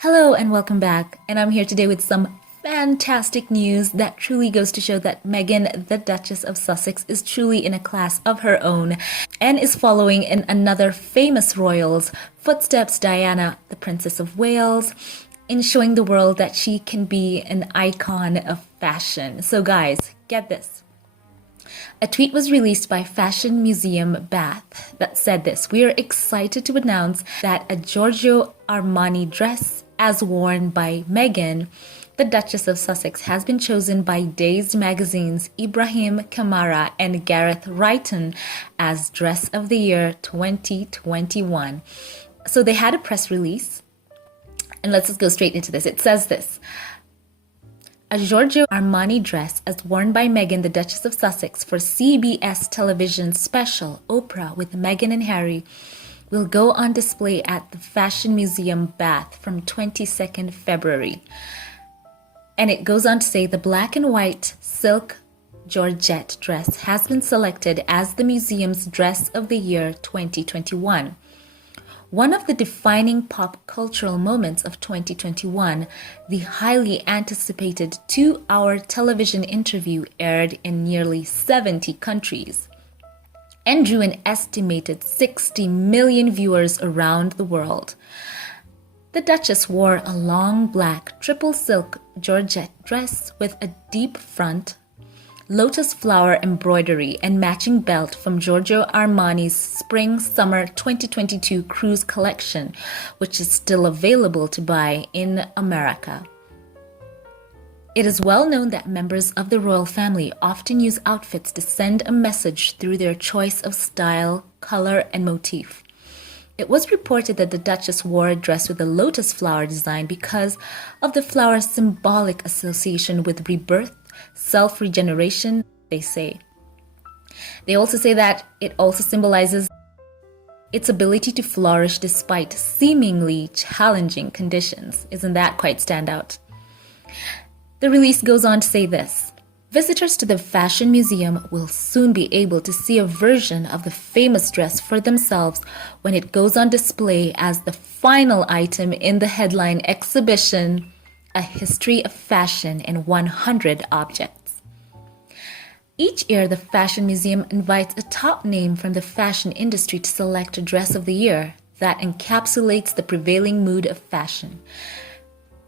Hello and welcome back, and I'm here today with some fantastic news that truly goes to show that Meghan, the Duchess of Sussex, is truly in a class of her own and is following in another famous royal's footsteps, Diana, the Princess of Wales, in showing the world that she can be an icon of fashion. So guys, get this. A tweet was released by Fashion Museum Bath that said this: "We are excited to announce that a Giorgio Armani dress as worn by Meghan, the Duchess of Sussex, has been chosen by Dazed Magazine's Ibrahim Kamara and Gareth Wrighton as Dress of the Year 2021. So they had a press release, and let's just go straight into this. It says this: "A Giorgio Armani dress as worn by Meghan, the Duchess of Sussex, for CBS television special Oprah with Meghan and Harry will go on display at the Fashion Museum Bath from 22nd February. And it goes on to say the black and white silk georgette dress has been selected as the museum's Dress of the Year 2021. One of the defining pop cultural moments of 2021, the highly anticipated 2-hour television interview aired in nearly 70 countries and drew an estimated 60 million viewers around the world. The Duchess wore a long black triple silk georgette dress with a deep front, lotus flower embroidery and matching belt from Giorgio Armani's Spring-Summer 2022 cruise collection, which is still available to buy in America. It is well known that members of the royal family often use outfits to send a message through their choice of style, color, and motif. It was reported that the Duchess wore a dress with a lotus flower design because of the flower's symbolic association with rebirth, self-regeneration, they say. They also say that it also symbolizes its ability to flourish despite seemingly challenging conditions. Isn't that quite standout? The release goes on to say this: "Visitors to the Fashion Museum will soon be able to see a version of the famous dress for themselves when it goes on display as the final item in the headline exhibition, A History of Fashion in 100 Objects." Each year, the Fashion Museum invites a top name from the fashion industry to select a dress of the year that encapsulates the prevailing mood of fashion,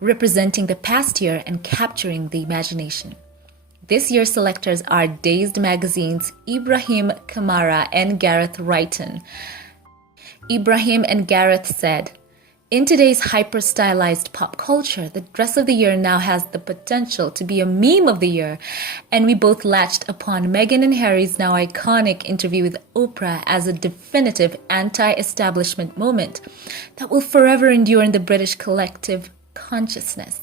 representing the past year and capturing the imagination. This year's selectors are Dazed Magazine's Ibrahim Kamara and Gareth Wrighton. Ibrahim and Gareth said, "In today's hyper-stylized pop culture, the dress of the year now has the potential to be a meme of the year, and we both latched upon Meghan and Harry's now iconic interview with Oprah as a definitive anti-establishment moment that will forever endure in the British collective consciousness.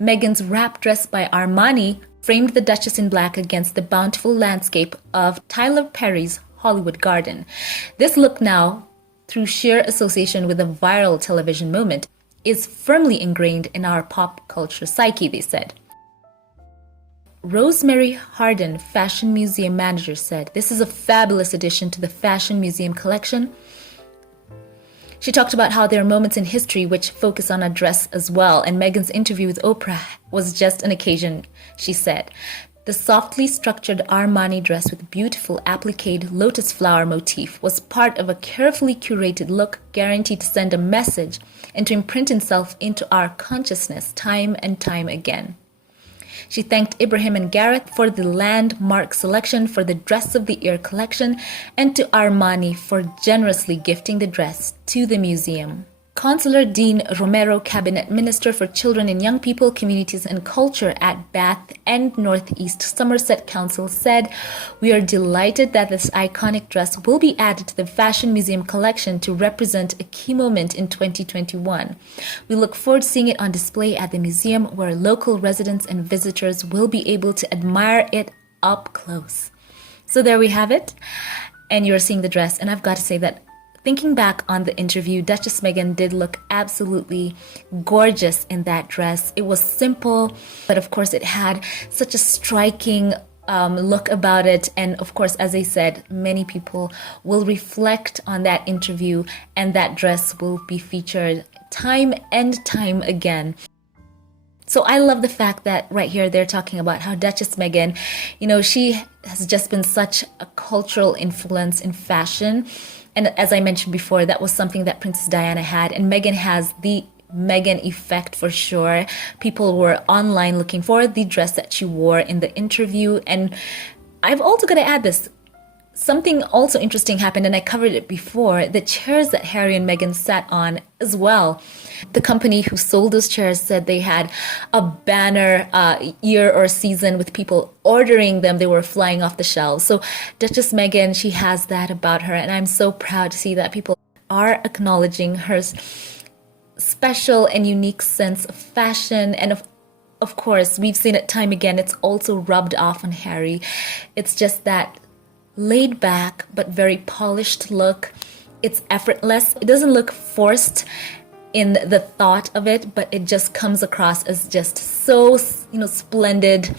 Meghan's wrap dress by Armani framed the Duchess in black against the bountiful landscape of Tyler Perry's Hollywood Garden. This look now, through sheer association with a viral television moment, is firmly ingrained in our pop culture psyche," they said. Rosemary Harden, Fashion Museum manager, said, "This is a fabulous addition to the Fashion Museum collection." She talked about how there are moments in history which focus on a dress as well, and Meghan's interview with Oprah was just an occasion, she said. The softly structured Armani dress with beautiful appliqued lotus flower motif was part of a carefully curated look guaranteed to send a message and to imprint itself into our consciousness time and time again. She thanked Ibrahim and Gareth for the landmark selection for the Dress of the Year collection and to Armani for generously gifting the dress to the museum. Consular Dean Romero, Cabinet Minister for Children and Young People, Communities and Culture at Bath and Northeast Somerset Council, said, "We are delighted that this iconic dress will be added to the Fashion Museum collection to represent a key moment in 2021. We look forward to seeing it on display at the museum, where local residents and visitors will be able to admire it up close." So there we have it. And you're seeing the dress, and I've got to say that thinking back on the interview, Duchess Meghan did look absolutely gorgeous in that dress. It was simple, but of course it had such a striking look about it. And of course, as I said, many people will reflect on that interview, and that dress will be featured time and time again. So I love the fact that right here they're talking about how Duchess Meghan, she has just been such a cultural influence in fashion. And as I mentioned before, that was something that Princess Diana had, and Meghan has the Meghan effect for sure. People were online looking for the dress that she wore in the interview. And I've also got to add this. Something also interesting happened, and I covered it before, the chairs that Harry and Meghan sat on as well. The company who sold those chairs said they had a banner year or season with people ordering them. They were flying off the shelves. So Duchess Meghan, she has that about her, and I'm so proud to see that people are acknowledging her special and unique sense of fashion. And of course, we've seen it time again, it's also rubbed off on Harry. It's just that laid back but very polished look. It's effortless. It doesn't look forced in the thought of it, but it just comes across as just so, splendid.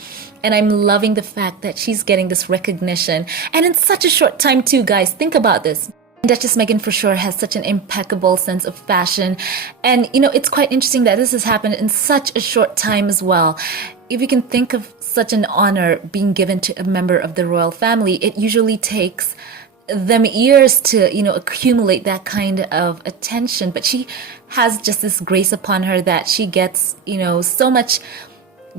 And I'm loving the fact that she's getting this recognition, and in such a short time too, guys. Think about this. Duchess Meghan for sure has such an impeccable sense of fashion, and it's quite interesting that this has happened in such a short time as well. If you can think of such an honor being given to a member of the royal family, it usually takes them years to accumulate that kind of attention, but she has just this grace upon her that she gets so much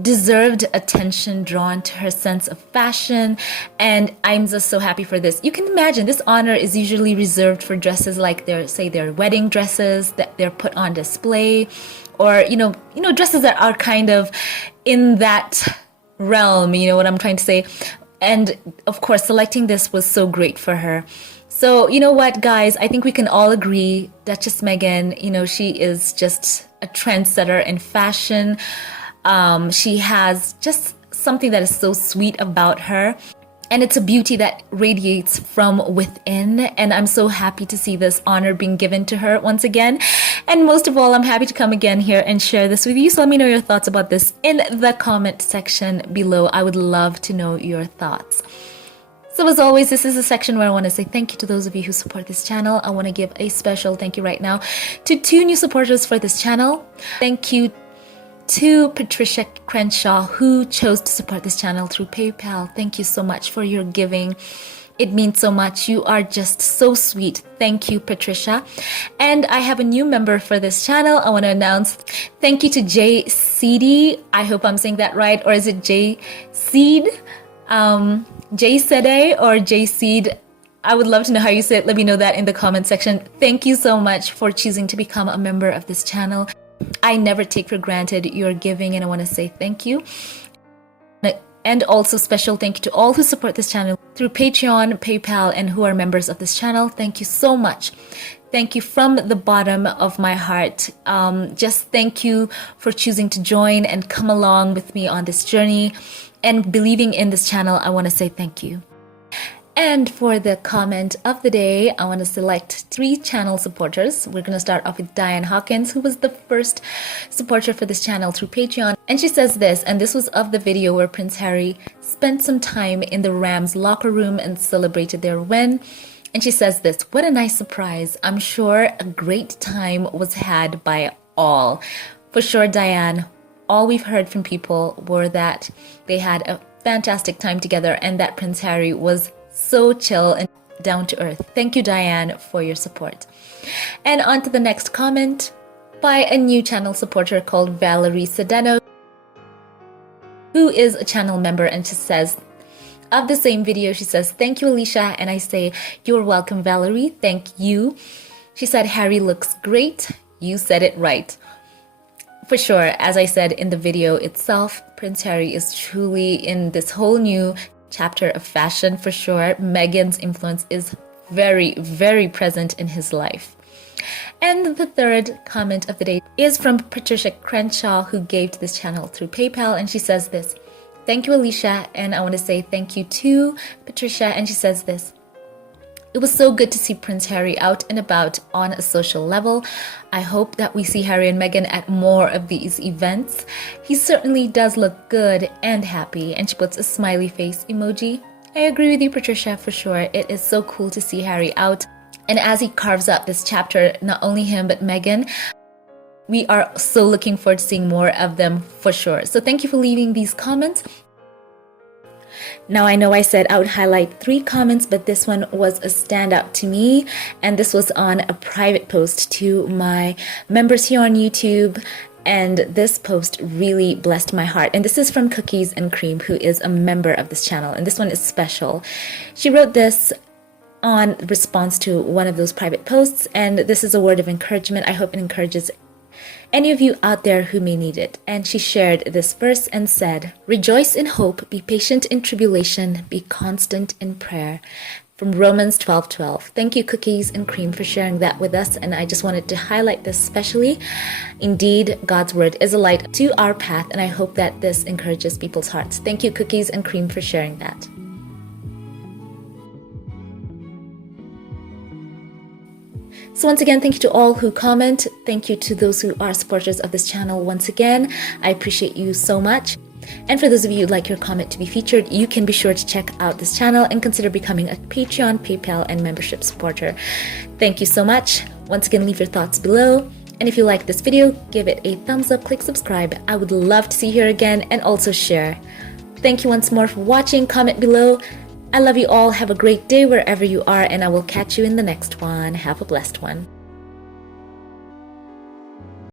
deserved attention drawn to her sense of fashion. And I'm just so happy for this. You can imagine this honor is usually reserved for dresses like their wedding dresses that they're put on display, or dresses that are kind of in that realm, what I'm trying to say. And of course, selecting this was so great for her. So you know what, guys, I think we can all agree Duchess Meghan, she is just a trendsetter in fashion. She has just something that is so sweet about her, and it's a beauty that radiates from within. And I'm so happy to see this honor being given to her once again. And most of all, I'm happy to come again here and share this with you. So let me know your thoughts about this in the comment section below. I would love to know your thoughts. So as always, this is a section where I want to say thank you to those of you who support this channel. I want to give a special thank you right now to 2 new supporters for this channel. Thank you to Patricia Crenshaw, who chose to support this channel through PayPal. Thank you so much for your giving. It means so much. You are just so sweet. Thank you, Patricia. And I have a new member for this channel. I want to announce thank you to J Seedy. I hope I'm saying that right. Or is it J Seed? J Sede or J Seed? I would love to know how you say it. Let me know that in the comment section. Thank you so much for choosing to become a member of this channel. I never take for granted your giving, and I want to say thank you. And also special thank you to all who support this channel through Patreon, PayPal, and who are members of this channel. Thank you so much. Thank you from the bottom of my heart. Just thank you for choosing to join and come along with me on this journey and believing in this channel. I want to say thank you. And for the comment of the day, I want to select 3 channel supporters. We're going to start off with Diane Hawkins, who was the first supporter for this channel through Patreon. And she says this, and this was of the video where Prince Harry spent some time in the Rams locker room and celebrated their win. And she says this, what a nice surprise. I'm sure a great time was had by all. For sure, Diane, all we've heard from people were that they had a fantastic time together and that Prince Harry was so chill and down to earth. Thank you, Diane, for your support. And on to the next comment by a new channel supporter called Valerie Sedano, who is a channel member, and she says, of the same video, she says, thank you, Alicia. And I say, you're welcome, Valerie. Thank you. She said, Harry looks great. You said it right. For sure, as I said in the video itself, Prince Harry is truly in this whole new chapter of fashion. For sure, Meghan's influence is very, very present in his life. And the third comment of the day is from Patricia Crenshaw, who gave to this channel through PayPal, and she says this, thank you, Alicia. And I want to say thank you to Patricia, and she says this, It was so good to see Prince Harry out and about on a social level. I hope that we see Harry and Meghan at more of these events. He certainly does look good and happy, and she puts a smiley face emoji. I agree with you, Patricia, for sure. It is so cool to see Harry out. And as he carves up this chapter, not only him but Meghan, we are so looking forward to seeing more of them for sure. So thank you for leaving these comments. Now, I know I said I would highlight 3 comments, but this one was a standout to me, and this was on a private post to my members here on YouTube, and this post really blessed my heart. And this is from Cookies and Cream, who is a member of this channel, and this one is special. She wrote this on response to one of those private posts, and this is a word of encouragement. I hope it encourages any of you out there who may need it. And she shared this verse and said, "Rejoice in hope, be patient in tribulation, be constant in prayer." From Romans 12:12. Thank you, Cookies and Cream, for sharing that with us. And I just wanted to highlight this especially. Indeed, God's word is a light to our path, and I hope that this encourages people's hearts. Thank you, Cookies and Cream, for sharing that. So once again, thank you to all who comment. Thank you to those who are supporters of this channel once again. I appreciate you so much. And for those of you who'd like your comment to be featured, you can be sure to check out this channel and consider becoming a Patreon, PayPal, and membership supporter. Thank you so much. Once again, leave your thoughts below. And if you like this video, give it a thumbs up, click subscribe. I would love to see you here again, and also share. Thank you once more for watching. Comment below. I love you all. Have a great day wherever you are, and I will catch you in the next one. Have a blessed one.